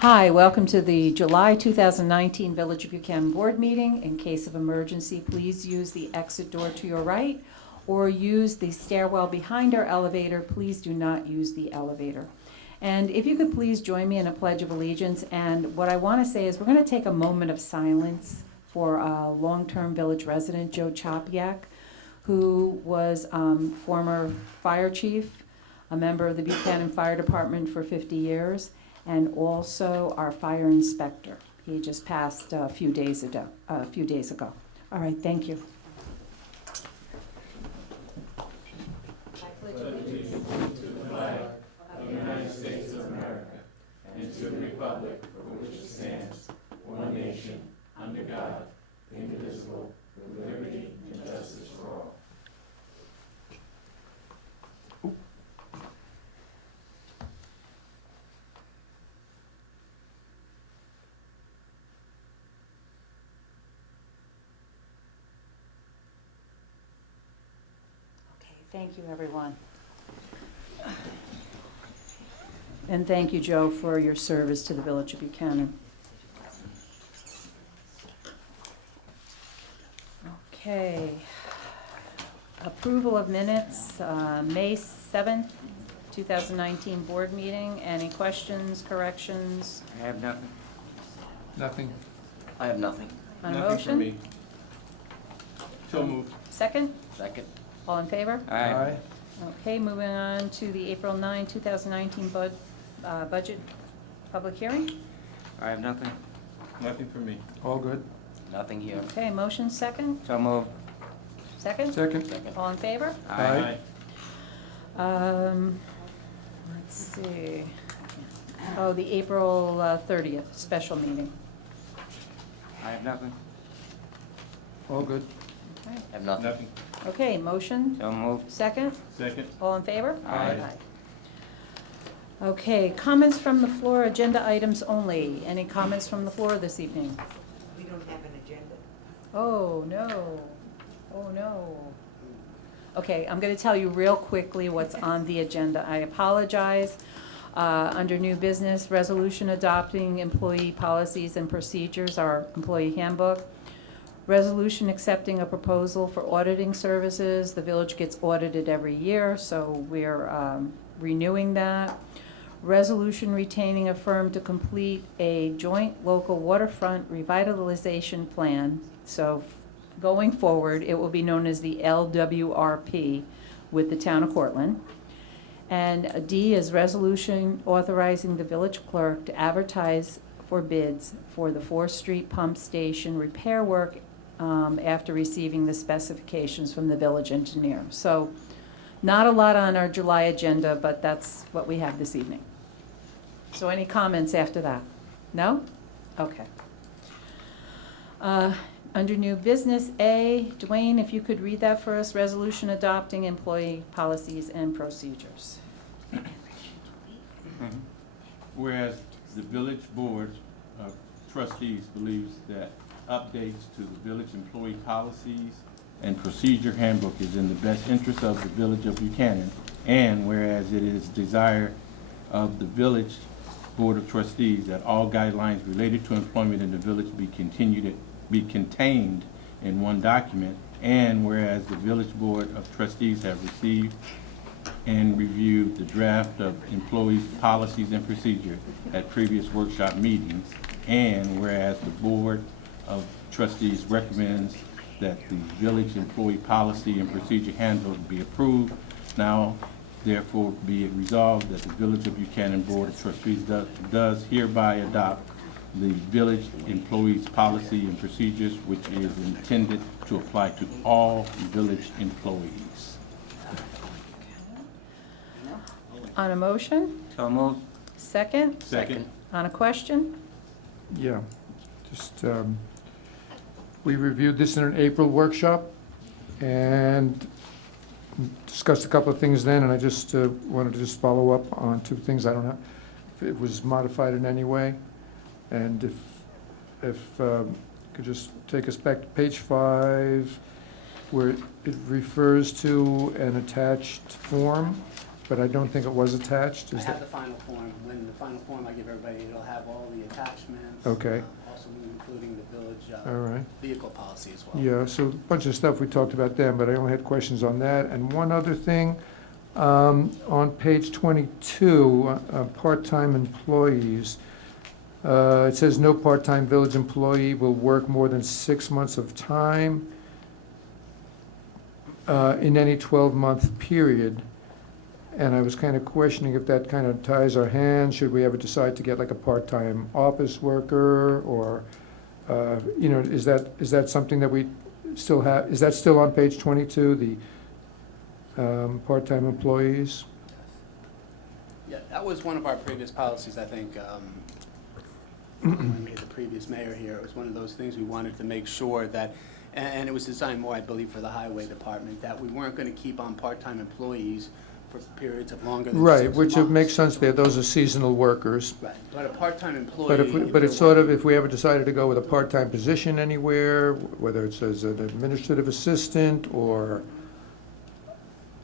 Hi, welcome to the July 2019 Village of Buchanan Board meeting. In case of emergency, please use the exit door to your right or use the stairwell behind our elevator. Please do not use the elevator. And if you could please join me in a Pledge of Allegiance. And what I want to say is we're going to take a moment of silence for a long-term village resident, Joe Chopiak, who was former fire chief, a member of the Buchanan Fire Department for 50 years, and also our fire inspector. He just passed a few days ago. All right, thank you. I pledge allegiance to the flag of the United States of America and to the republic for which it stands, one nation, under God, indivisible, with liberty and justice for all. Thank you, everyone. And thank you, Joe, for your service to the Village of Buchanan. Okay. Approval of minutes, May 7th, 2019 board meeting. Any questions, corrections? I have nothing. Nothing. I have nothing. On a Nothing for motion? me. So moved. Second? Second. All in favor? Aye. Okay, moving on to the April 9, 2019 budget public hearing. I have nothing. Nothing for me. All good. Nothing here. Okay, motion second? So moved. Second? Second. Second. All in favor? Aye. Let's see. Oh, the April 30th special meeting. I have nothing. All good. Okay. I have nothing. Nothing. Okay, motion So moved. second? Second. All in favor? Aye. Okay, comments from the floor, agenda items only. Any comments from the floor this evening? We don't have an agenda. Oh, no. Oh, no. Okay, I'm going to tell you real quickly what's on the agenda. I apologize. Under new business, resolution adopting employee policies and procedures, our employee handbook. Resolution accepting a proposal for auditing services. The village gets audited every year, so we're renewing that. Resolution retaining a firm to complete a joint local waterfront revitalization plan. So going forward, it will be known as the LWRP with the town of Cortland. And D is resolution authorizing the village clerk to advertise for bids for the 4th Street pump station repair work after receiving the specifications from the village engineer. So not a lot on our July agenda, but that's what we have this evening. So any comments after that? No? Okay. Under new business, A, Dwayne, if you could read that for us, resolution adopting employee policies and procedures. Whereas the village board of trustees believes that updates to the village employee policies and procedure handbook is in the best interest of the village of Buchanan, and whereas it is desire of the village board of trustees that all guidelines related to employment in the village be contained in one document, and whereas the village board of trustees have received and reviewed the draft of employee policies and procedure at previous workshop meetings, and whereas the board of trustees recommends that the village employee policy and procedure handbook be approved, now therefore be it resolved that the village of Buchanan board of trustees does hereby adopt the village employees policy and procedures, which is intended to apply to all village employees. On a motion? So moved. Second? Second. On a question? Yeah, just, we reviewed this in an April workshop and discussed a couple of things then, and I just wanted to just follow up on two things. I don't know if it was modified in any way, and if could just take us back to page 5, where it refers to an attached form but I don't think it was attached. I Is have that, the final form. When the final form I give everybody, it'll have all the attachments. Okay. Also including the village all right. vehicle policy as well. Yeah, so a bunch of stuff we talked about then, but I only had questions on that. And one other thing, on page 22, part-time employees, it says no part-time village employee will work more than 6 months of time in any 12-month period. And I was kind of questioning if that kind of ties our hands. Should we ever decide to get like a part-time office worker, or, you know, is that something that we still have? Is that still on page 22, the part-time employees? Yeah, that was one of our previous policies, I think, when we had the previous mayor here. It was one of those things we wanted to make sure that, and it was designed more, I believe, for the highway department, that we weren't going to keep on part-time employees for periods of longer than 6 Right, months. which it makes sense there. Those are seasonal workers. Right, but a part-time employee. But but they're it's sort of, working- if we ever decided to go with a part-time position anywhere, whether it's as an administrative assistant or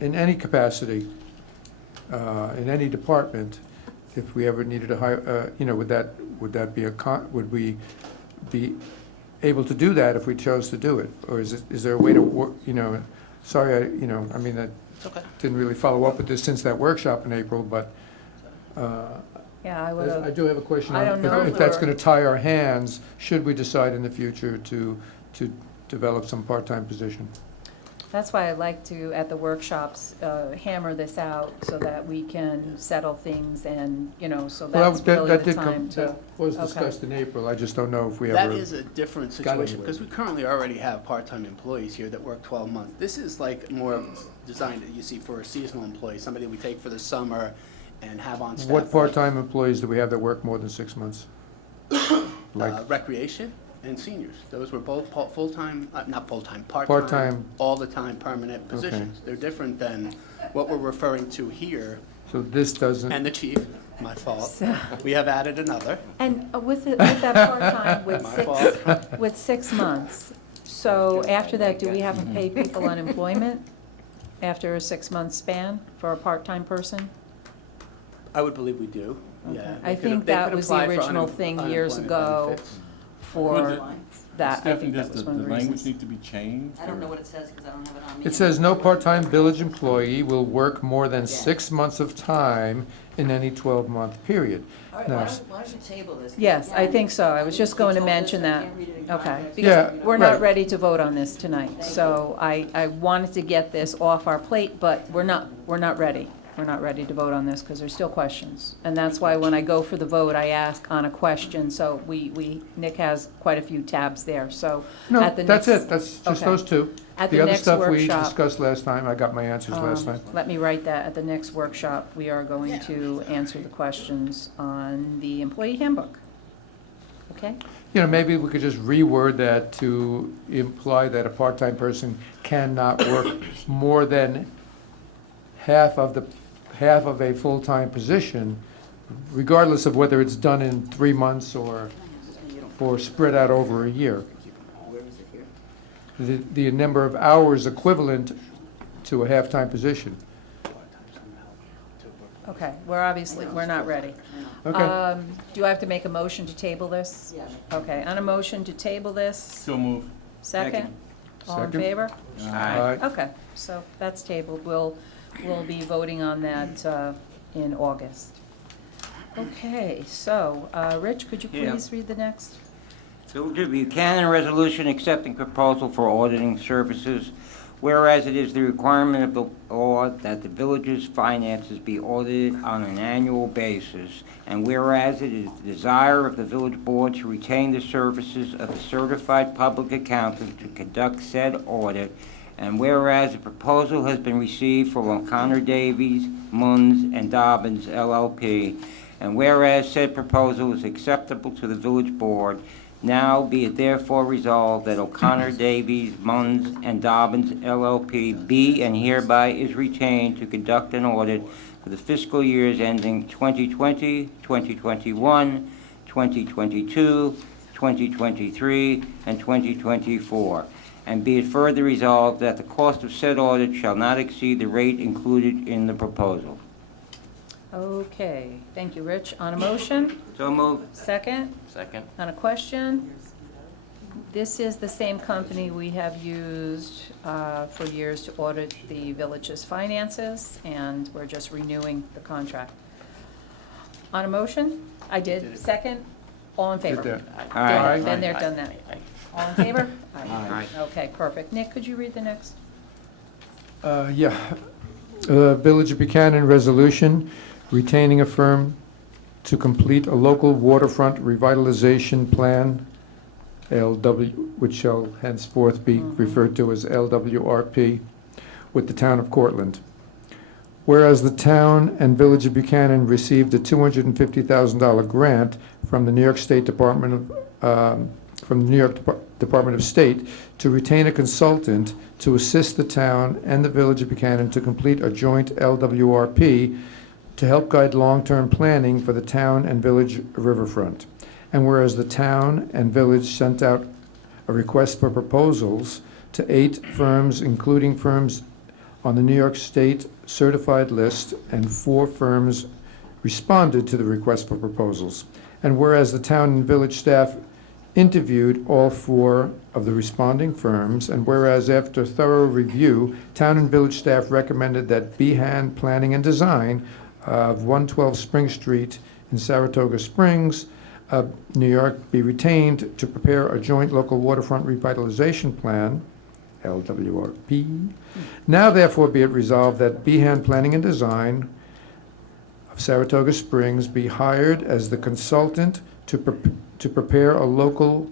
in any capacity, in any department, if we ever needed to hire, you know, would that be would we be able to do that if we chose to do it? Or is there a way to work, you know, sorry, I mean, I It's okay. didn't really follow up with this since that workshop in April, but, Yeah, I would I have, do have a question I on don't know if if that's we're- gonna tie our hands, should we decide in the future to develop some part-time position. that's why I'd like to, at the workshops, hammer this out so that we can settle things and, you know, so Well, that's really that the did time to. that was okay. discussed in April, I just don't know if we That ever. is a different got situation, anywhere. because we currently already have part-time employees here that work 12 months. This is like more designed, you see, for a seasonal employee, somebody we take for the summer and have on staff. What for, like, part-time employees do we have that work more than 6 months? Like, recreation and seniors. Those were both full-time, not full-time, part-time, Part-time. all the time, permanent positions. They're different than what we're referring to here. so this doesn't, And the chief, my fault. So- We have added another. And with that part-time, with My 6, fault. with 6 months, so after that, do we have to pay people unemployment after a 6-month span for a part-time person? I would believe we do, Okay. yeah. I They could- think they that could was the apply for original thing years unemployment ago benefits. for that. I Stephanie, think does that was the one of the language reasons. need to be changed? I don't know what it says because I don't have it on me. it says no part-time village employee will work more than 6 months of time in any 12-month period. All right, No. why don't you table this? Yes, I think so. I was just going to mention that. Okay. Because Yeah, we're not right. ready to vote on this tonight. So I wanted to get this off our plate, but we're not ready. We're not ready to vote on this because there's still questions. And that's why when I go for the vote, I ask on a question. So Nick has quite a few tabs there, so No, at the that's next- it, that's just okay. those two. at The the other next stuff we workshop. discussed last time, I got my answers last time. Let me write that. At the next workshop, we are going to answer the questions on the employee handbook. Okay? You know, maybe we could just reword that to imply that a part-time person cannot work more than half of a full-time position, regardless of whether it's done in 3 months or spread out over a year. Where is it here? The number of hours equivalent to a half-time position. Okay, we're not ready. Okay, Do I have to make a motion to table this? Yeah. Okay, on a motion to table this, So move. second? All in Second. favor? Aye. Okay, so that's tabled. We'll be voting on that in August. Okay, so, Rich, could you Yeah. please read the next? Village of Buchanan resolution accepting proposal for auditing services. Whereas it is the requirement of the law that the village's finances be audited on an annual basis, and whereas it is the desire of the village board to retain the services of a certified public accountant to conduct said audit, and whereas a proposal has been received from O'Connor Davies, Munns, and Dobbins LLP, and whereas said proposal is acceptable to the village board, now be it therefore resolved that O'Connor Davies, Munns, and Dobbins LLP be and hereby is retained to conduct an audit for the fiscal years ending 2020, 2021, 2022, 2023, and 2024. And be it further resolved that the cost of said audit shall not exceed the rate included in the proposal. Okay, thank you, Rich. On a motion, So moved. second? Second. On a question? This is the same company we have used for years to audit the village's finances, and we're just renewing the contract. On a motion? I did. Second? All in favor? Did that. Aye. Then they're done that. All in favor? Aye. Okay, perfect. Nick, could you read the next? Yeah. Village of Buchanan resolution, retaining a firm to complete a local waterfront revitalization plan, LW, which shall henceforth be referred to as LWRP, with the town of Cortland. Whereas the town and Village of Buchanan received a $250,000 grant from the New York State Department of, from the New York Department of State to retain a consultant to assist the town and the Village of Buchanan to complete a joint LWRP to help guide long-term planning for the town and village riverfront. And whereas the town and village sent out a request for proposals to 8 firms, including firms on the New York State certified list, and 4 firms responded to the request for proposals. And whereas the town and village staff interviewed all 4 of the responding firms, and whereas after thorough review, town and village staff recommended that Buchanan Planning and Design of 112 Spring Street in Saratoga Springs, New York, be retained to prepare a joint local waterfront revitalization plan, LWRP. Now therefore be it resolved that Buchanan Planning and Design of Saratoga Springs be hired as the consultant to prepare a local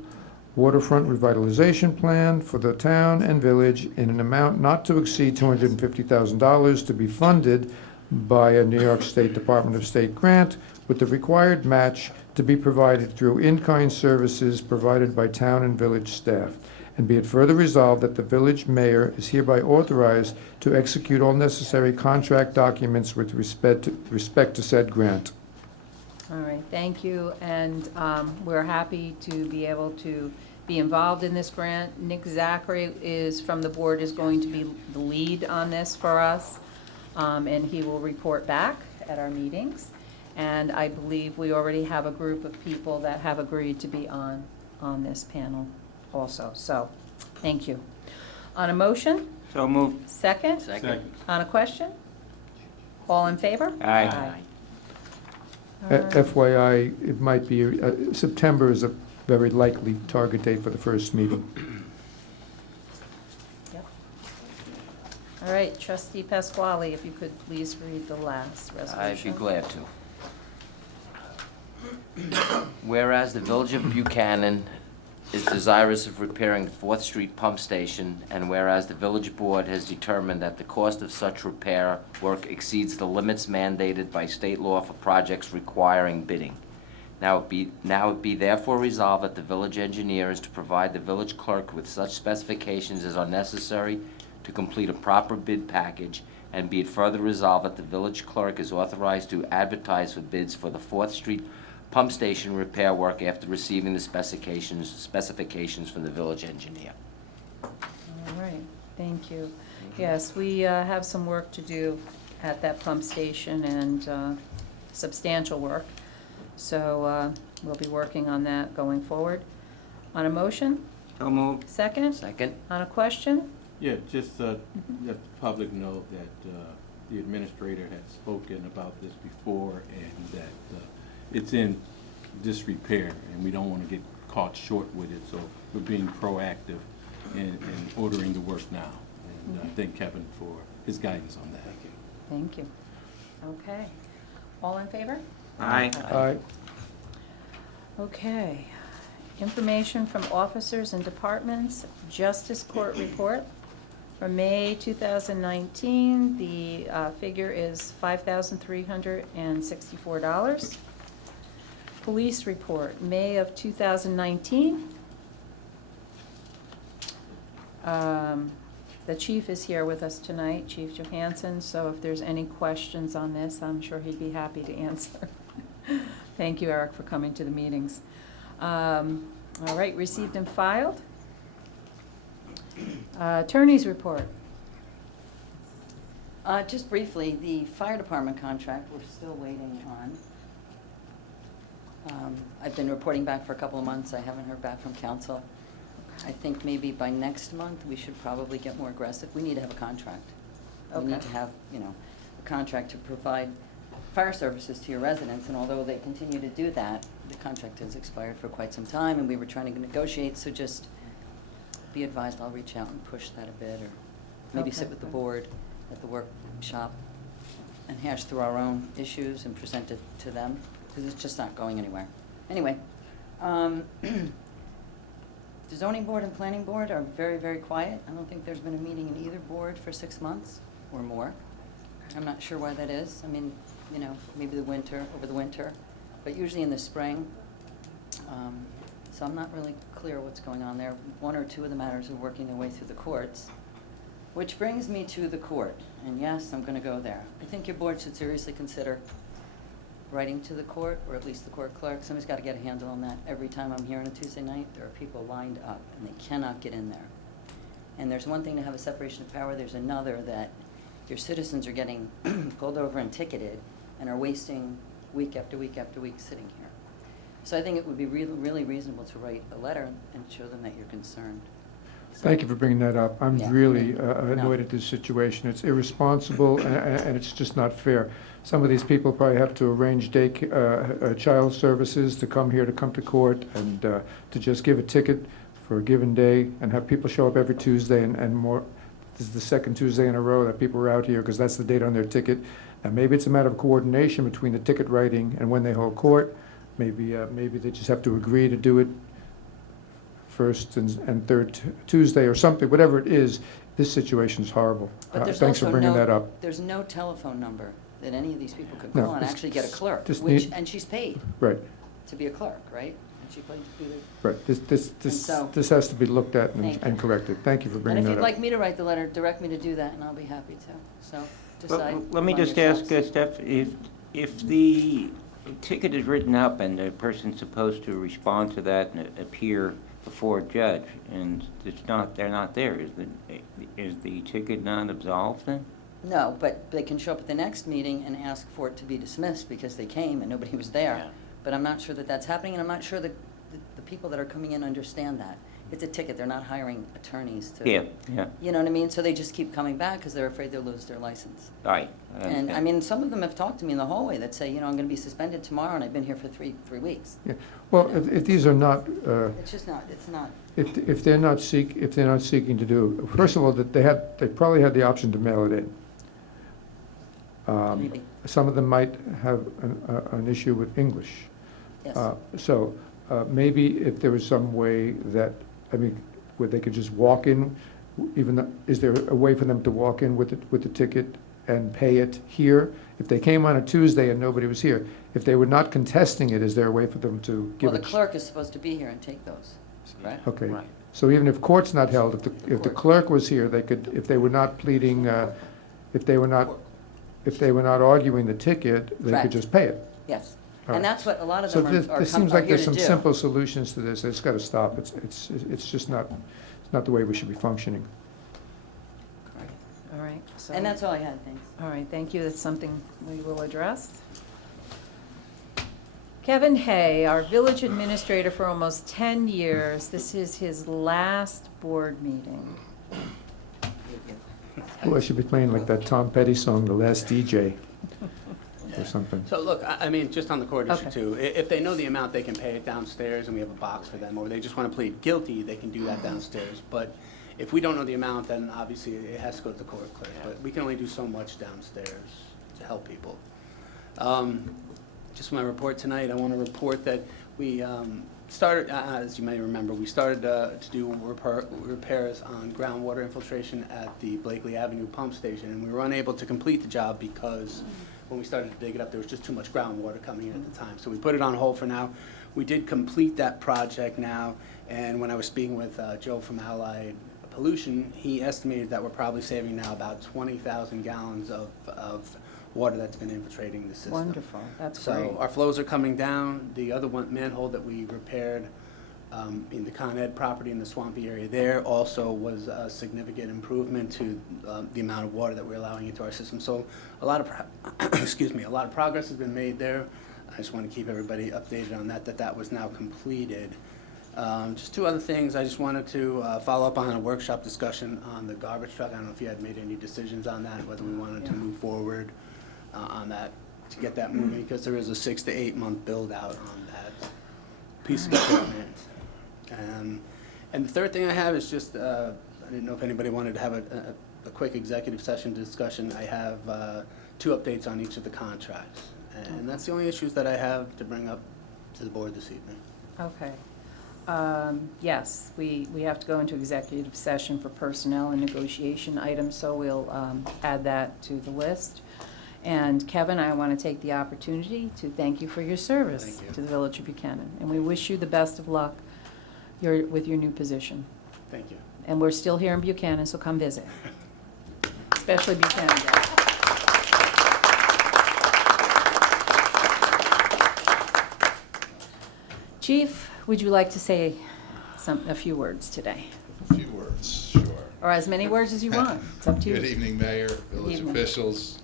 waterfront revitalization plan for the town and village in an amount not to exceed $250,000 to be funded by a New York State Department of State grant, with the required match to be provided through in-kind services provided by town and village staff. And be it further resolved that the village mayor is hereby authorized to execute all necessary contract documents with respect to said grant. All right, thank you, and we're happy to be able to be involved in this grant. Nick Zachary from the board is going to be the lead on this for us, and he will report back at our meetings. And I believe we already have a group of people that have agreed to be on this panel also, so, thank you. On a motion? So moved. Second? Second. On a question? All in favor? Aye. All right. FYI, it might be, September is a very likely target date for the first meeting. Yep. All right, trustee Pasquale, if you could please read the last resolution. I'd be glad to. Whereas the Village of Buchanan is desirous of repairing the 4th Street pump station, and whereas the village board has determined that the cost of such repair work exceeds the limits mandated by state law for projects requiring bidding. Now it be therefore resolved that the village engineer is to provide the village clerk with such specifications as are necessary to complete a proper bid package, and be it further resolved that the village clerk is authorized to advertise for bids for the 4th Street pump station repair work after receiving the specifications from the village engineer. All right, thank you. Yes, we have some work to do at that pump station, and substantial work. So we'll be working on that going forward. On a motion? So moved. Second? Second? On a question? Yeah, just let the public know that the administrator had spoken about this before, and that it's in disrepair, and we don't want to get caught short with it, so we're being proactive in ordering the work now. And I thank Kevin for his guidance on that. Thank you. Okay. All in favor? Aye. Aye. Okay. Information from officers and departments. Justice Court Report for May 2019. The figure is $5,364. Police Report, May of 2019. The chief is here with us tonight, Chief Johansson, so if there's any questions on this, I'm sure he'd be happy to answer. Thank you, Eric, for coming to the meetings. All right, received and filed. Attorney's report. Just briefly, the fire department contract, we're still waiting on. I've been reporting back for a couple of months. I haven't heard back from council. I think maybe by next month, we should probably get more aggressive. We need to have a contract. We need Okay. to have, a contract to provide fire services to your residents, and although they continue to do that, the contract has expired for quite some time, and we were trying to negotiate, so just be advised, I'll reach out and push that a bit, or maybe sit Okay. with the board at the workshop and hash through our own issues and present it to them, because it's just not going anywhere. Anyway, the zoning board and planning board are very, very quiet. I don't think there's been a meeting in either board for 6 months or more. I'm not sure why that is. I mean, maybe over the winter, but usually in the spring. So I'm not really clear what's going on there. One or two of the matters are working their way through the courts, which brings me to the court. And yes, I'm gonna go there. I think your board should seriously consider writing to the court, or at least the court clerk. Somebody's gotta get a handle on that. Every time I'm here on a Tuesday night, there are people lined up, and they cannot get in there. And there's one thing to have a separation of power, there's another that your citizens are getting pulled over and ticketed and are wasting week after week after week sitting here. So I think it would be really, really reasonable to write a letter and show them that you're concerned. So- Thank you for bringing that up. I'm Yeah. really No. annoyed at this situation. It's irresponsible, and it's just not fair. Some of these people probably have to arrange child services to come to court, and to just give a ticket for a given day, and have people show up every Tuesday and more. This is the second Tuesday in a row that people are out here, because that's the date on their ticket. And maybe it's a matter of coordination between the ticket writing and when they hold court. Maybe they just have to agree to do it first and third Tuesday or something, whatever it is. This situation's horrible. But there's Thanks for also bringing no- that up. There's no telephone number that any of these people could No, call and this- actually get a clerk, this which, need- and she's paid Right, to be a clerk, right? And she paid to do the. right. so- This has to be looked at Thank you. and corrected. Thank you for And bringing if that you'd up. like me to write the letter, direct me to do that, and I'll be happy to. So decide. Let me among just ask, yourselves. Steph, if the ticket is written up and the person's supposed to respond to that and appear before a judge, and they're not there, is the ticket not absolved then? No, but they can show up at the next meeting and ask for it to be dismissed because they came and nobody was there. Yeah. But I'm not sure that that's happening, and I'm not sure that the people that are coming in understand that. It's a ticket, they're not hiring attorneys to. Yeah. You know what I mean? So they just keep coming back because they're afraid they'll lose their license. Right. And, I mean, some of them have talked to me in the hallway that say, I'm gonna be suspended tomorrow, and I've been here for three weeks. Yeah. Well, if these are not, It's just not, it's not, if they're not seeking to do, first of all, that they probably had the option to mail it in. maybe, Some of them might have an issue with English. yes. So maybe if there was some way that, where they could just walk in, is there a way for them to walk in with the ticket and pay it here? If they came on a Tuesday and nobody was here, if they were not contesting it, is there a way for them to give Well, it? the clerk is supposed to be here and take those, correct? Okay. Right. So even if court's not held, if the Court. clerk was here, they could, if they were not pleading, if they were not arguing the ticket, they could Correct. just pay it. Yes. All And right. that's what a lot of So them this are this here seems like there's to some do. simple solutions to this. It's got to stop. It's just not the way we should be functioning. Correct. All right, so. And that's all I had, thanks. All right, thank you. That's something we will address. Kevin Hay, our village administrator for almost 10 years. This is his last board meeting. Oh, I should be playing like that Tom Petty song, The Last DJ, or something. So look, I mean, just on the court issue Okay. too, if they know the amount, they can pay it downstairs and we have a box for them, or they just want to plead guilty, they can do that downstairs. But if we don't know the amount, then obviously it has to go to the court clerk. But we can only do so much downstairs to help people. Just my report tonight, I want to report that we started, as you may remember, we started to do repairs on groundwater infiltration at the Blakely Avenue pump station, and we were unable to complete the job because when we started to dig it up, there was just too much groundwater coming in at the time. So we put it on hold for now. We did complete that project now, and when I was speaking with Joe from Allied Pollution, he estimated that we're probably saving now about 20,000 gallons of water that's been infiltrating the system. Wonderful, that's great. So our flows are coming down. The other one manhole that we repaired In the Con Ed property in the swampy area there also was a significant improvement to the amount of water that we're allowing into our system. So a lot of, excuse me, a lot of progress has been made there. I just want to keep everybody updated on that, that was now completed. Just two other things. I just wanted to follow up on a workshop discussion on the garbage truck. I don't know if you had made any decisions on that, whether we wanted to move forward on that, to get that moving, because there is a 6 to 8 month build out on that piece of equipment. And the third thing I have is just, I didn't know if anybody wanted to have a quick executive session discussion. I have 2 updates on each of the contracts. And that's the only issues that I have to bring up to the board this evening. Okay. Yes, we have to go into executive session for personnel and negotiation items, so we'll add that to the list. And Kevin, I want to take the opportunity to thank you for your service Thank you. to the Village of Buchanan. And we wish you the best of luck with your new position. Thank you. And we're still here in Buchanan, so come visit, especially Buchanan Day. Chief, would you like to say a few words today? A few words, sure. Or as many words as you want. It's up to you. Good evening, Mayor, village evening. officials,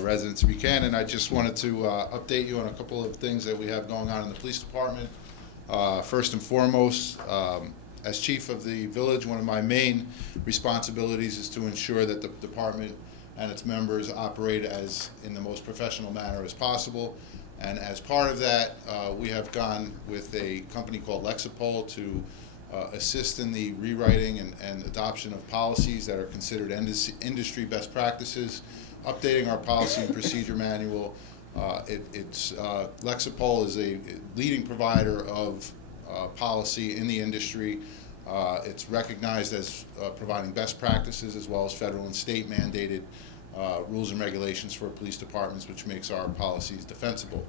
residents of Buchanan. I just wanted to update you on a couple of things that we have going on in the police department. First and foremost, as chief of the village, one of my main responsibilities is to ensure that the department and its members operate as in the most professional manner as possible. And as part of that, we have gone with a company called Lexipol to assist in the rewriting and adoption of policies that are considered industry best practices, updating our policy and procedure manual. Lexipol is a leading provider of policy in the industry. It's recognized as providing best practices as well as federal and state mandated rules and regulations for police departments, which makes our policies defensible.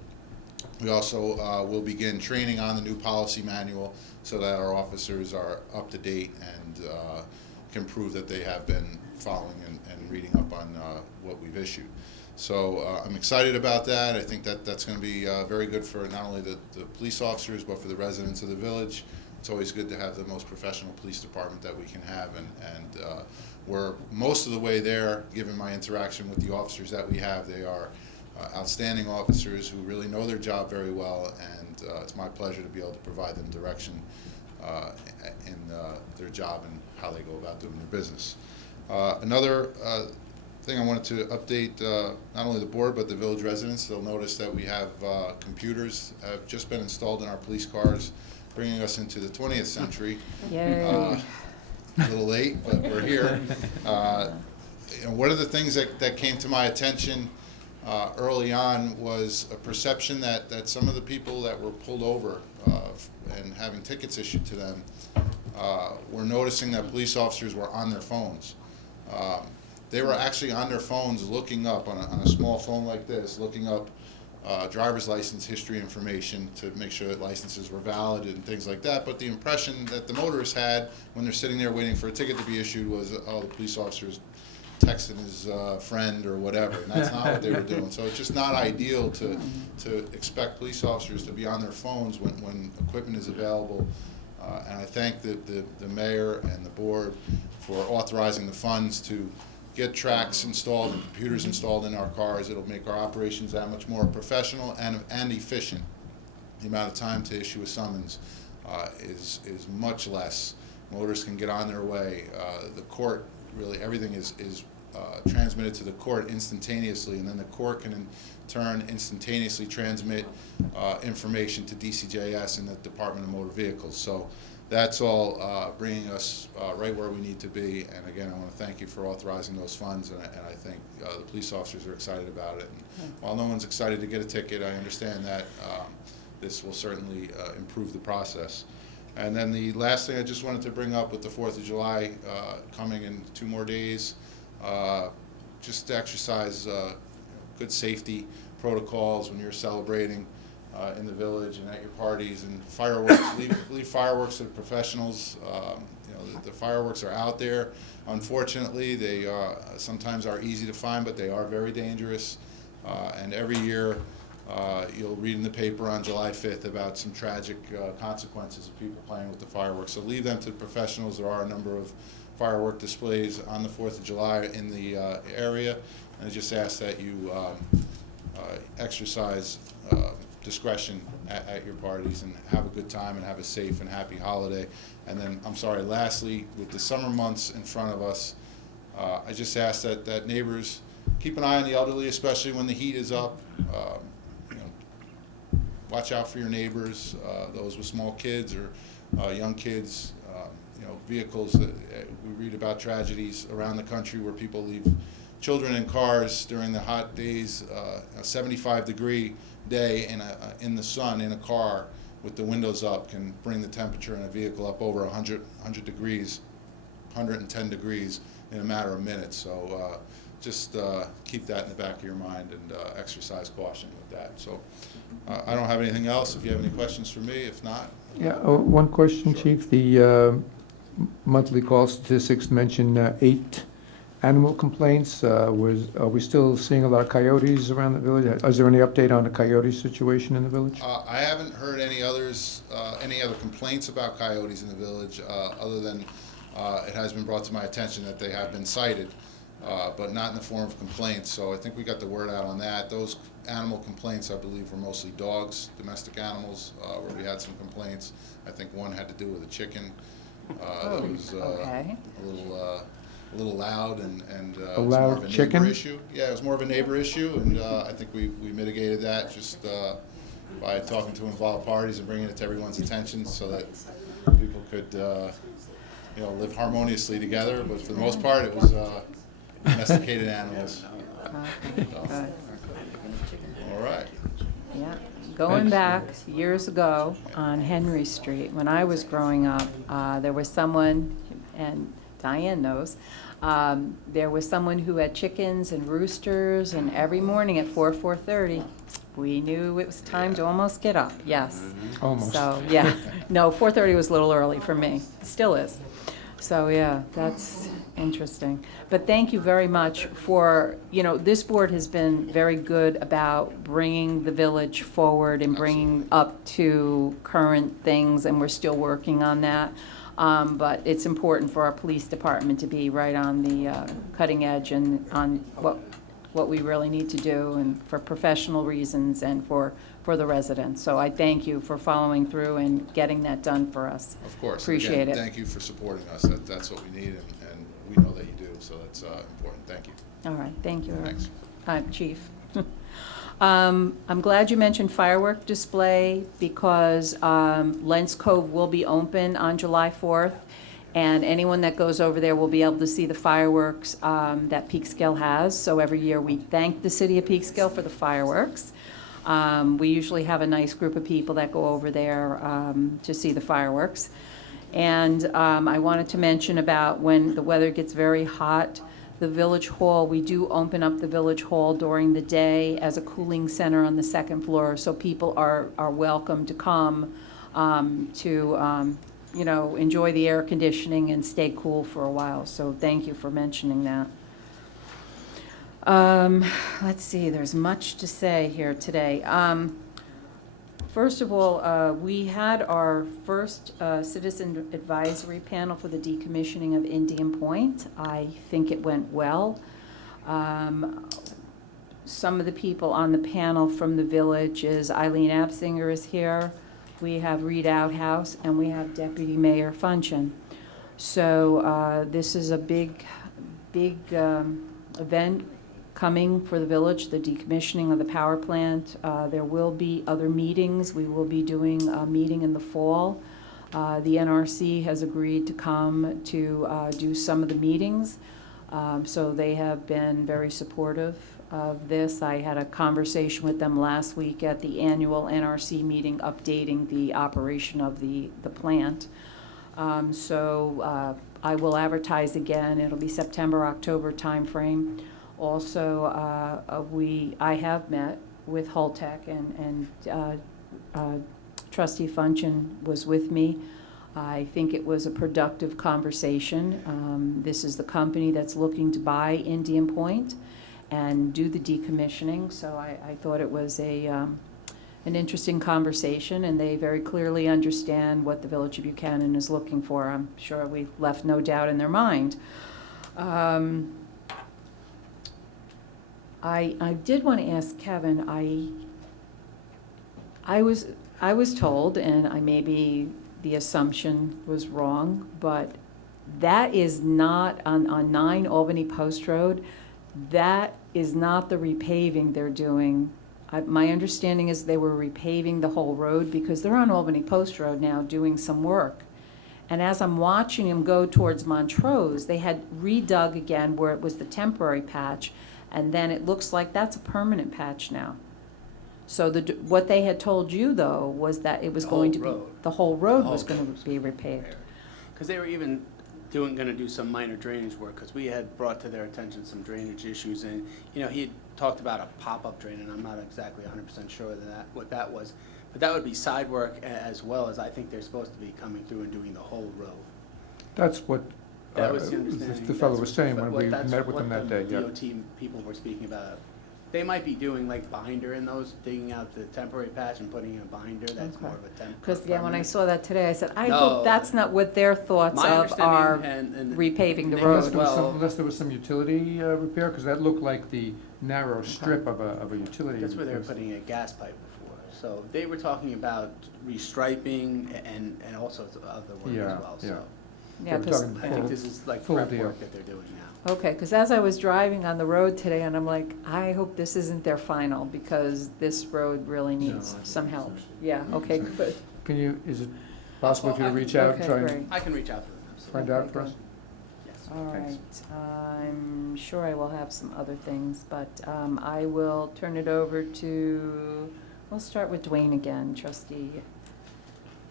We also will begin training on the new policy manual so that our officers are up to date and can prove that they have been following and reading up on what we've issued. So I'm excited about that. I think that that's going to be very good for not only the police officers but for the residents of the village. It's always good to have the most professional police department that we can have, and we're most of the way there, given my interaction with the officers that we have. They are outstanding officers who really know their job very well, and it's my pleasure to be able to provide them direction in their job and how they go about doing their business. Another thing I wanted to update not only the board but the village residents. They'll notice that we have computers have just been installed in our police cars, bringing us into the 20th century. Yay. A little late, but we're here. One of the things that came to my attention early on was a perception that some of the people that were pulled over and having tickets issued to them were noticing that police officers were on their phones. They were actually on their phones looking up on a small phone like this, looking up driver's license history information to make sure that licenses were valid and things like that. But the impression that the motorists had when they're sitting there waiting for a ticket to be issued was, oh, the police officer's texting his friend or whatever, and that's not what they were doing. So it's just not ideal to expect police officers to be on their phones when equipment is available. And I thank the mayor and the board for authorizing the funds to get tracks installed and computers installed in our cars. It'll make our operations that much more professional and efficient. The amount of time to issue a summons is much less. Motorists can get on their way. The court, really everything is transmitted to the court instantaneously, and then the court can in turn instantaneously transmit information to DCJS and the Department of Motor Vehicles. So that's all bringing us right where we need to be. And again, I want to thank you for authorizing those funds, and I think the police officers are excited about it. And while no one's excited to get a ticket, I understand that this will certainly improve the process. And then the last thing I just wanted to bring up with the 4th of July coming in 2 more days, just to exercise good safety protocols when you're celebrating in the village and at your parties, and fireworks. leave fireworks to the professionals. The fireworks are out there. Unfortunately, they sometimes are easy to find, but they are very dangerous. And every year You'll read in the paper on July 5th about some tragic consequences of people playing with the fireworks. So leave them to the professionals. There are a number of firework displays on the 4th of July in the area, and I just ask that you exercise discretion at your parties and have a good time and have a safe and happy holiday. And then, I'm sorry, lastly, with the summer months in front of us, I just ask that neighbors keep an eye on the elderly, especially when the heat is up. You know, watch out for your neighbors, those with small kids or young kids. You know, vehicles that we read about tragedies around the country where people leave children in cars during the hot days, a 75-degree day in the sun in a car with the windows up can bring the temperature in a vehicle up over 100 degrees, 110 degrees in a matter of minutes. So just keep that in the back of your mind and exercise caution with that. So I don't have anything else. If you have any questions for me, if not. Yeah, one question, Sure. Chief. The monthly call statistics mention 8 animal complaints. Are we still seeing a lot of coyotes around the village? Is there any update on the coyote situation in the village? I haven't heard any other complaints about coyotes in the village, other than it has been brought to my attention that they have been cited, but not in the form of complaints. So I think we got the word out on that. Those animal complaints, I believe, were mostly dogs, domestic animals, where we had some complaints. I think one had to do with a chicken. That was Okay. a little loud, and it A was more loud of a chicken? neighbor issue. Yeah, it was more of a neighbor issue, and I think we mitigated that just by talking to involved parties and bringing it to everyone's attention so that people could you know, live harmoniously together. But for the most part, it was domesticated animals. Okay, So, good. all right. Yeah, going back years ago on Henry Street, when I was growing up, there was someone, and Diane knows, there was someone who had chickens and roosters, and every morning at 4:30, we knew it was time to almost get up, yes. Almost. So, yeah, no, 4:30 was a little early for me, still is. So, yeah, that's interesting. But thank you very much for, you know, this board has been very good about bringing the village forward and bringing up to current things, and we're still working on that. But it's important for our police department to be right on the cutting edge and on what we really need to do, and for professional reasons and for the residents. So I thank you for following through and getting that done for us. Of course. Appreciate Again, it. Thank you for supporting us. That's what we need, and we know that you do, so that's important. Thank you. All right, thank you. Thanks. Chief. I'm glad you mentioned firework display, because Lents Cove will be open on July 4th, and anyone that goes over there will be able to see the fireworks that Peekskill has. So every year we thank the city of Peekskill for the fireworks. We usually have a nice group of people that go over there to see the fireworks. And I wanted to mention about when the weather gets very hot, the Village Hall, we do open up the Village Hall during the day as a cooling center on the second floor, so people are welcome to come to you know, enjoy the air conditioning and stay cool for a while. So thank you for mentioning that. Let's see, there's much to say here today. First of all, we had our first citizen advisory panel for the decommissioning of Indian Point. I think it went well. Some of the people on the panel from the village is Eileen Absinger is here. We have Reed Outhouse, and we have Deputy Mayor Funchen. So this is a big event coming for the village, the decommissioning of the power plant. There will be other meetings. We will be doing a meeting in the fall. The NRC has agreed to come to do some of the meetings. So they have been very supportive of this. I had a conversation with them last week at the annual NRC meeting updating the operation of the plant. So I will advertise again. It'll be September, October timeframe. Also, I have met with Holtec, and Trustee Funchen was with me. I think it was a productive conversation. This is the company that's looking to buy Indian Point, and do the decommissioning. So I thought it was an interesting conversation, and they very clearly understand what the Village of Buchanan is looking for. I'm sure we left no doubt in their mind. I did want to ask Kevin, I was told, and maybe the assumption was wrong, but that is not on 9 Albany Post Road. That is not the repaving they're doing. My understanding is they were repaving the whole road because they're on Albany Post Road now doing some work. And as I'm watching them go towards Montrose, they had redug again where it was the temporary patch, and then it looks like that's a permanent patch now. So what they had told you, though, was that it was The going to whole be, road. the whole road The was whole going road was to be gonna be repaved. Because they were even gonna do some minor drainage work, because we had brought to their attention some drainage issues, and, you know, he had talked about a pop-up drain, and I'm not exactly 100% sure what that was. But that would be side work as well as I think they're supposed to be coming through and doing the whole road. That's what That was the understanding. the fellow That's was what- saying when we that's met with what them that the day, yeah. DOT people were speaking about. They might be doing like binder in those, digging out the temporary patch and putting in a binder, that's Okay. more of a temp. Because, yeah, when I permanent. saw that today, I said, I No. hope that's not what their thoughts My of are understanding and repaving the Nick road. as well. Unless there was some utility repair, because that looked like the narrow strip of a utility. That's where they were because- putting a gas pipe before. So they were talking about restriping and all sorts of other work Yeah, as well, yeah. so. Yeah, We're 'cause talking I think this is like full prep deal. work that they're doing now. Okay, because as I was driving on the road today, and I'm like, I hope this isn't their final, because this road really needs some help. Yeah, okay, good. Can you, is it possible for you to reach out and Okay, try great. and I can reach out to them, absolutely. find out for us? Yes. All Thanks. right, I'm sure I will have some other things, but I will turn it over to, we'll start with Dwayne again, trustee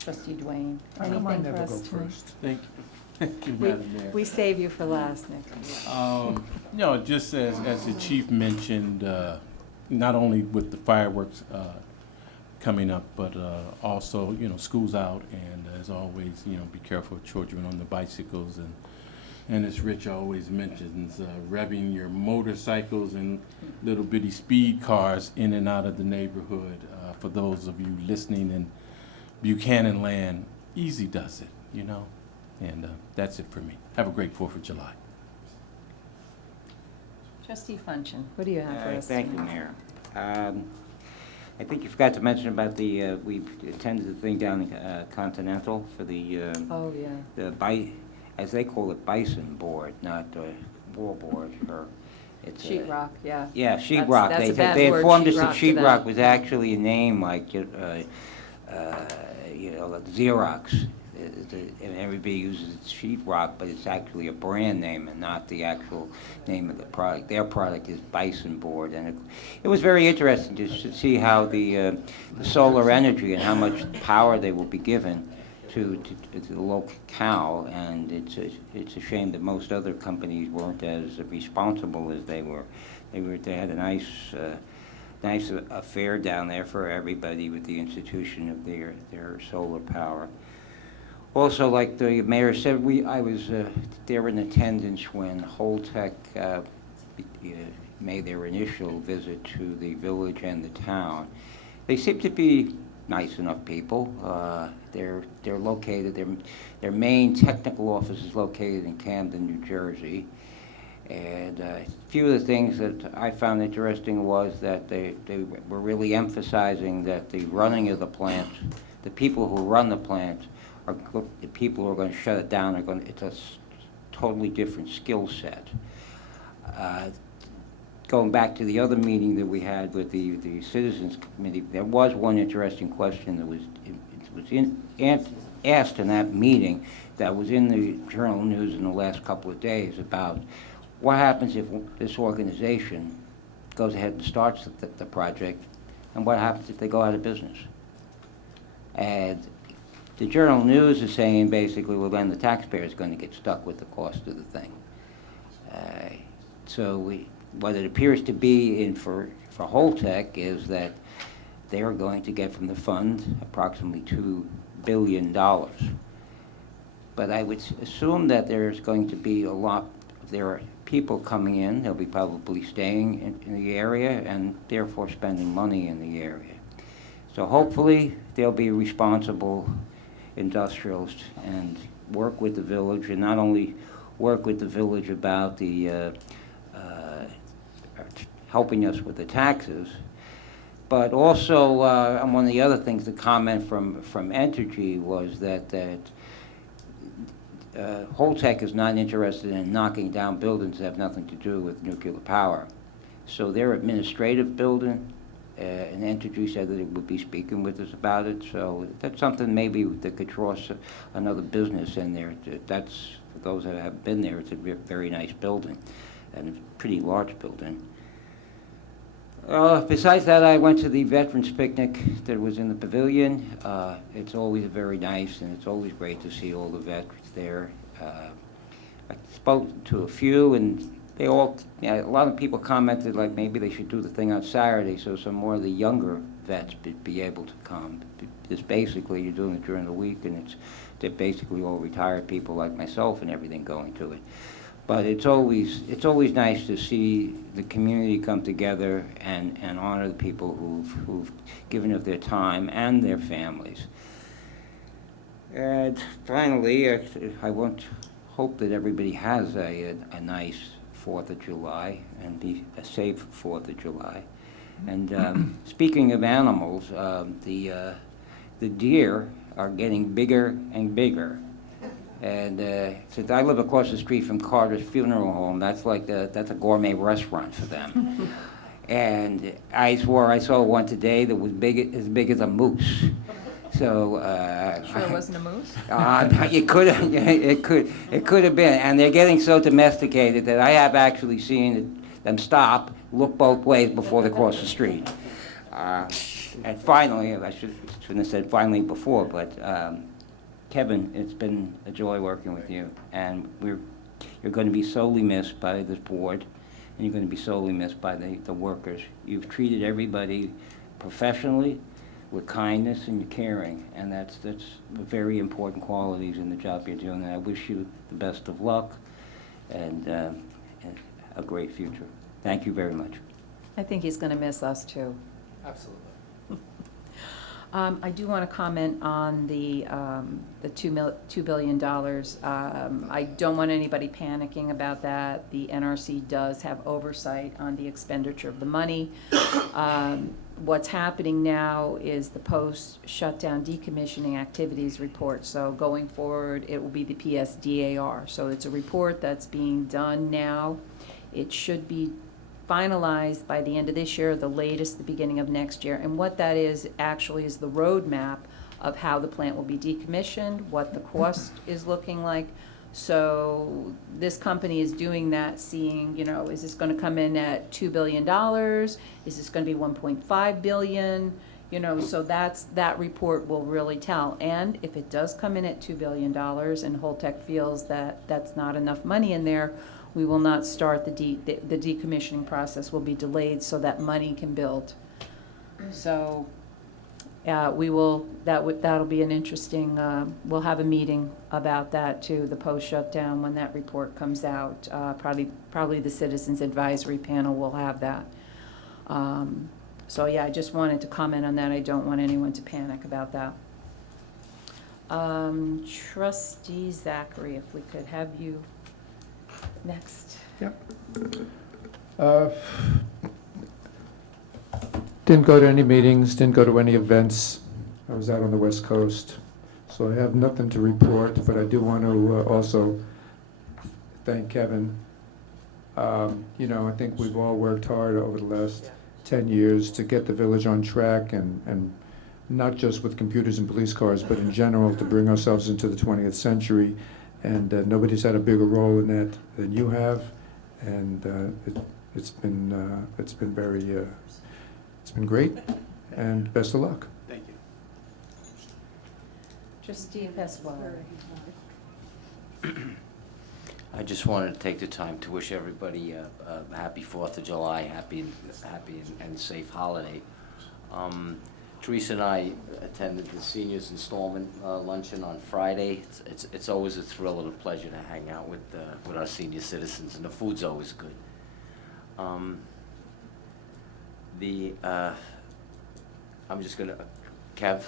Dwayne. I don't mind Anything for never go us tonight? first. Thank you. Thank you, We- Madam Mayor. We save you for last, Nick. You know, just as the chief mentioned, not only with the fireworks coming up, but also, you know, school's out, and as always, you know, be careful of children on the bicycles, and as Rich always mentions, revving your motorcycles and little bitty speed cars in and out of the neighborhood. For those of you listening in Buchanan land, easy does it, you know, and that's it for me. Have a great 4th of July. Trustee Funchin, what do you have for us Thank you, tonight? Mayor. I think you forgot to mention about we attended the thing down in Continental for the Oh, yeah. as they call it, bison board, not wall board, or it's Sheet rock, yeah. Yeah, sheet That's- rock. that's a They bad they word, informed us sheetrock, that to sheet them. rock was actually a name like you know, like Xerox. And everybody uses sheet rock, but it's actually a brand name and not the actual name of the product. Their product is Bison Board, and it was very interesting just to see how the solar energy and how much power they will be given to the locale. And it's a shame that most other companies weren't as responsible as they were. They had a nice affair down there for everybody with the institution of their solar power. Also, like the mayor said, I was there in attendance when Holtec made their initial visit to the village and the town. They seem to be nice enough people. They're located. Their main technical office is located in Camden, New Jersey. And a few of the things that I found interesting was that they were really emphasizing that the running of the plant, the people who run the plant, the people who are going to shut it down it's a totally different skill set. Going back to the other meeting that we had with the Citizens Committee, there was one interesting question that was asked in that meeting that was in the Journal News in the last couple of days about what happens if this organization goes ahead and starts the project, and what happens if they go out of business. And the Journal News is saying basically, well, then the taxpayer is going to get stuck with the cost of the thing. What it appears to be for Holtec is that they are going to get from the fund approximately $2 billion. But I would assume that there's going to be there are people coming in. They'll be probably staying in the area and therefore spending money in the area. So hopefully they'll be responsible industrialists and work with the village, and not only work with the village about the helping us with the taxes, but also and one of the other things, the comment from Entergy was that Holtec is not interested in knocking down buildings that have nothing to do with nuclear power. So their administrative building, and Entergy said that it would be speaking with us about it. So that's something maybe that could draw another business in there. That's, for those that have been there, it's a very nice building and a pretty large building. Besides that, I went to the Veterans Picnic that was in the pavilion. It's always very nice, and it's always great to see all the veterans there. I spoke to a few, and they all, a lot of people commented like maybe they should do the thing on Saturday so some more of the younger vets be able to come. It's basically, you're doing it during the week, and they're basically all retired people like myself and everything going to it. But it's always nice to see the community come together and honor the people who've given up their time and their families. And finally, I hope that everybody has a nice 4th of July and be a safe 4th of July. And speaking of animals, the deer are getting bigger and bigger. And since I live across the street from Carter's Funeral Home, that's like that's a gourmet restaurant for them. And I swore I saw one today that was as big as a moose. So Sure it wasn't a moose? It could have been. And they're getting so domesticated that I have actually seen them stop, look both ways before they cross the street. And finally, I shouldn't have said finally before, but Kevin, it's been a joy working with you, and you're going to be sorely missed by this board, and you're going to be sorely missed by the workers. You've treated everybody professionally, with kindness and caring, and that's very important qualities in the job you're doing. And I wish you the best of luck and a great future. Thank you very much. I think he's going to miss us too. Absolutely. I do want to comment on the $2 billion. I don't want anybody panicking about that. The NRC does have oversight on the expenditure of the money. What's happening now is the post-shutdown decommissioning activities report. So going forward, it will be the PSDAR. So it's a report that's being done now. It should be finalized by the end of this year, the latest, the beginning of next year. And what that is actually is the roadmap of how the plant will be decommissioned, what the cost is looking like. So this company is doing that, seeing, is this going to come in at $2 billion? Is this going to be $1.5 billion? So that report will really tell. And if it does come in at $2 billion and Holtec feels that that's not enough money in there, we will not start the decommissioning process. Will be delayed so that money can build. So we will. That'll be an interesting. We'll have a meeting about that too. The post shutdown when that report comes out. Probably the Citizens Advisory Panel will have that. So yeah, I just wanted to comment on that. I don't want anyone to panic about that. Trustee Zachary, if we could have you next. Yep. Didn't go to any meetings, didn't go to any events. I was out on the West Coast, so I have nothing to report, but I do want to also thank Kevin. I think we've all worked hard over the last 10 years to get the village on track, and not just with computers and police cars, but in general to bring ourselves into the 20th century. And nobody's had a bigger role in that than you have, and it's been great, and best of luck. Thank you. Trustee Pasquale. I just wanted to take the time to wish everybody a happy 4th of July, happy and safe holiday. Teresa and I attended the seniors installment luncheon on Friday. It's always a thrill and a pleasure to hang out with our senior citizens, and the food's always good. I'm just gonna, Kev,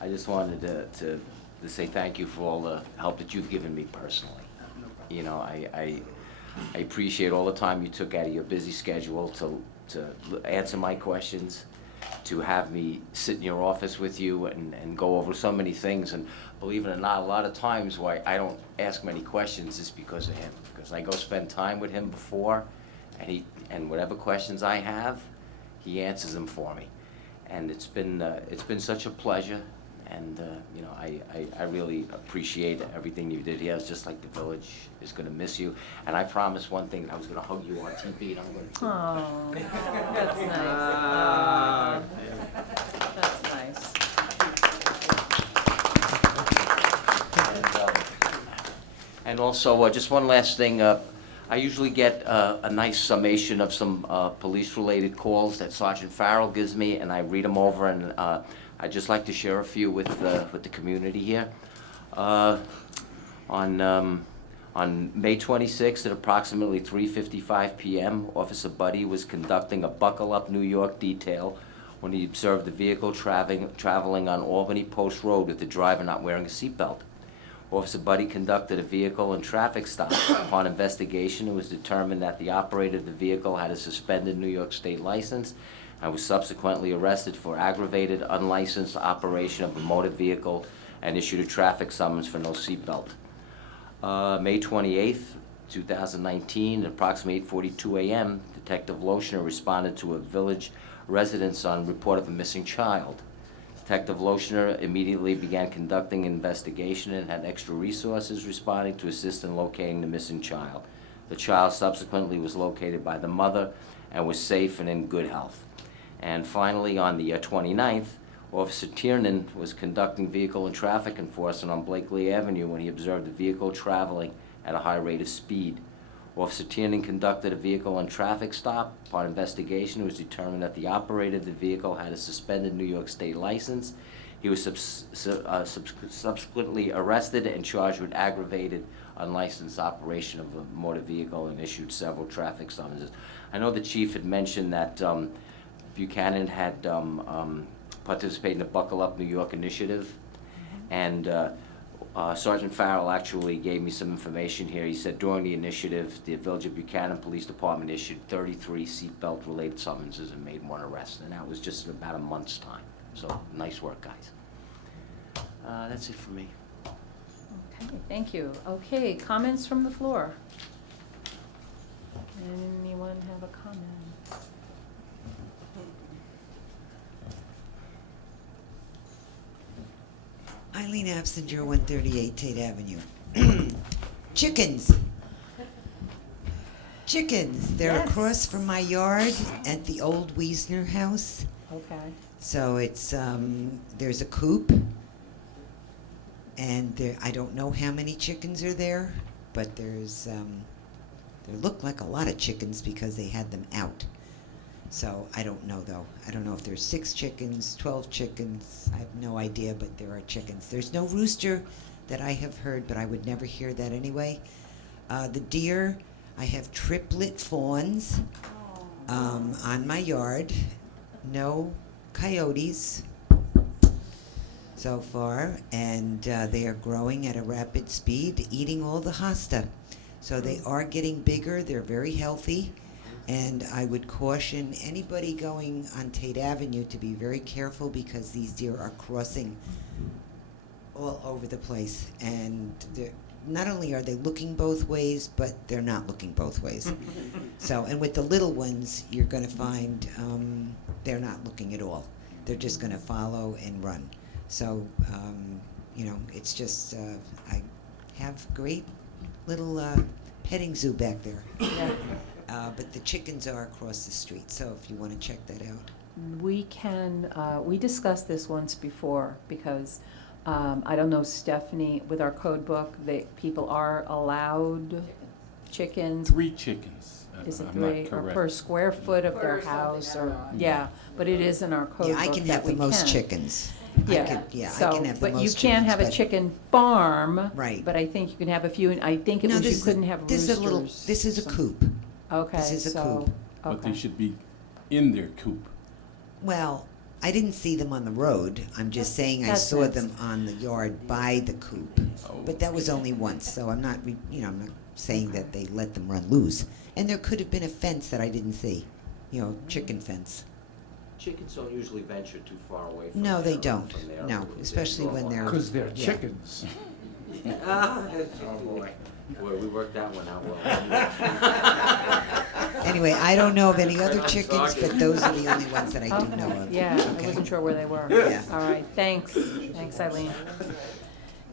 I just wanted to say thank you for all the help that you've given me personally. You know, I appreciate all the time you took out of your busy schedule to answer my questions, to have me sit in your office with you and go over so many things. And believe it or not, a lot of times why I don't ask many questions is because of him. Because I go spend time with him before, and whatever questions I have, he answers them for me. And it's been such a pleasure. And, you know, I really appreciate everything you did here. It's just like the village is going to miss you. And I promised one thing, I was going to hug you on TV, and I'm going to. Oh, that's nice. That's nice. And also, just one last thing. I usually get a nice summation of some police-related calls that Sergeant Farrell gives me, and I read them over, and I'd just like to share a few with the community here. On May 26th at approximately 3:55 p.m., Officer Buddy was conducting a Buckle Up New York detail when he observed the vehicle traveling on Albany Post Road with the driver not wearing a seatbelt. Officer Buddy conducted a vehicle and traffic stop. Upon investigation, it was determined that the operator of the vehicle had a suspended New York State license and was subsequently arrested for aggravated unlicensed operation of a motor vehicle and issued a traffic summons for no seatbelt. May 28th, 2019, at approximately 8:42 a.m., Detective Loshner responded to a village residence on report of a missing child. Detective Loshner immediately began conducting an investigation and had extra resources responding to assist in locating the missing child. The child subsequently was located by the mother and was safe and in good health. And finally, on the 29th, Officer Tiernan was conducting vehicle and traffic enforcement on Blakely Avenue when he observed a vehicle traveling at a high rate of speed. Officer Tiernan conducted a vehicle and traffic stop. Upon investigation, it was determined that the operator of the vehicle had a suspended New York State license. He was subsequently arrested and charged with aggravated unlicensed operation of a motor vehicle and issued several traffic summonses. I know the chief had mentioned that Buchanan had participated in the Buckle Up New York initiative, and Sergeant Farrell actually gave me some information here. He said during the initiative, the Village of Buchanan Police Department issued 33 seatbelt related summonses and made one arrest, and that was just in about a month's time. So nice work, guys. That's it for me. Okay, thank you. Okay, comments from the floor? Anyone have a comment? Eileen Absinger, 138 Tate Avenue. Chickens. Chickens. They're Yes. across from my yard at the old Wiesner house. Okay. So it's, there's a coop. And there, I don't know how many chickens are there, but there's, there look like a lot of chickens because they had them out. So I don't know though. I don't know if there's 6 chickens, 12 chickens. I have no idea, but there are chickens. There's no rooster that I have heard, but I would never hear that anyway. The deer, I have triplet fawns on my yard. No coyotes so far, and they are growing at a rapid speed, eating all the hosta. So they are getting bigger. They're very healthy. And I would caution anybody going on Tate Avenue to be very careful because these deer are crossing all over the place. And not only are they looking both ways, but they're not looking both ways. So, and with the little ones, you're going to find they're not looking at all. They're just going to follow and run. So, you know, it's just, I have great little petting zoo back there. Yeah. But the chickens are across the street, so if you want to check that out. We can, we discussed this once before because, I don't know, Stephanie, with our code book, people are allowed chickens. 3 chickens. is it I'm not 3, or correct. per square foot of their house, or, yeah, but it is in our code Yeah, I book can that have the we most can. chickens. I Yeah, could- Yeah, I so, can have the but most you chickens. can't have a but- chicken farm. Right. But I think you can have a few, and I think it No, was you this is- couldn't have this roosters. is a little, this is a so- coop. Okay, this is a so, coop. But they okay. should be in their coop. Well, I didn't see them on the road. I'm just saying I That's saw nice. them on the yard by the coop. Oh. But that was only once, so I'm not, I'm not saying that they let them run loose. And there could have been a fence that I didn't see, chicken fence. Chickens don't usually venture too far away from No, they their- don't. from their- No, their especially when normal they're- house. Because they're Yeah. chickens. Oh, boy. Boy, we worked that one out well. Anyway, I don't know of any other I'm chickens, talking. but those are the only ones that I do know Okay, of. yeah, I Okay. wasn't sure where they were. Yeah. All right, thanks, Eileen.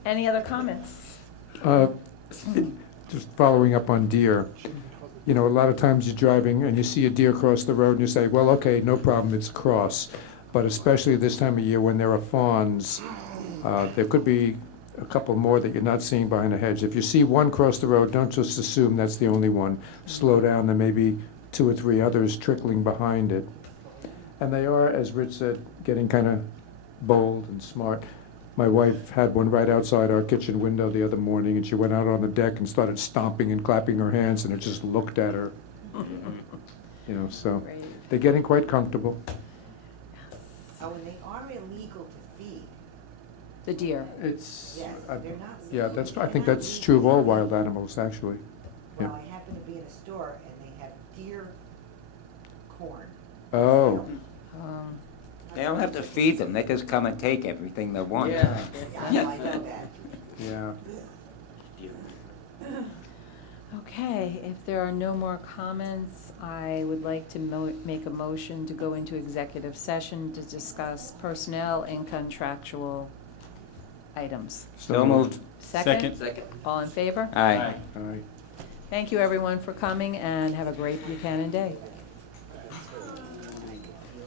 Any other comments? Just following up on deer. A lot of times you're driving and you see a deer cross the road and you say, well, okay, no problem, it's a cross. But especially this time of year when there are fawns, there could be a couple more that you're not seeing behind a hedge. If you see one cross the road, don't just assume that's the only one. Slow down, there may be 2 or 3 others trickling behind it. And they are, as Rich said, getting kind of bold and smart. My wife had one right outside our kitchen window the other morning, and she went out on the deck and started stomping and clapping her hands, and it just looked at her. So Great. they're getting quite comfortable. Oh, and they are illegal to feed. The deer. It's, Yes, I- they're not. yeah, I think that's true of all wild animals, actually. Well, I happen to be in a store and they have deer corn. Oh, Um, They don't have to feed them, they just come and take everything they want. Yeah. Yeah, I know that. yeah. Okay, if there are no more comments, I would like to make a motion to go into executive session to discuss personnel and contractual items. So moved. Second? Second. All in favor? Aye. All right. Thank you, everyone, for coming, and have a great Buchanan day.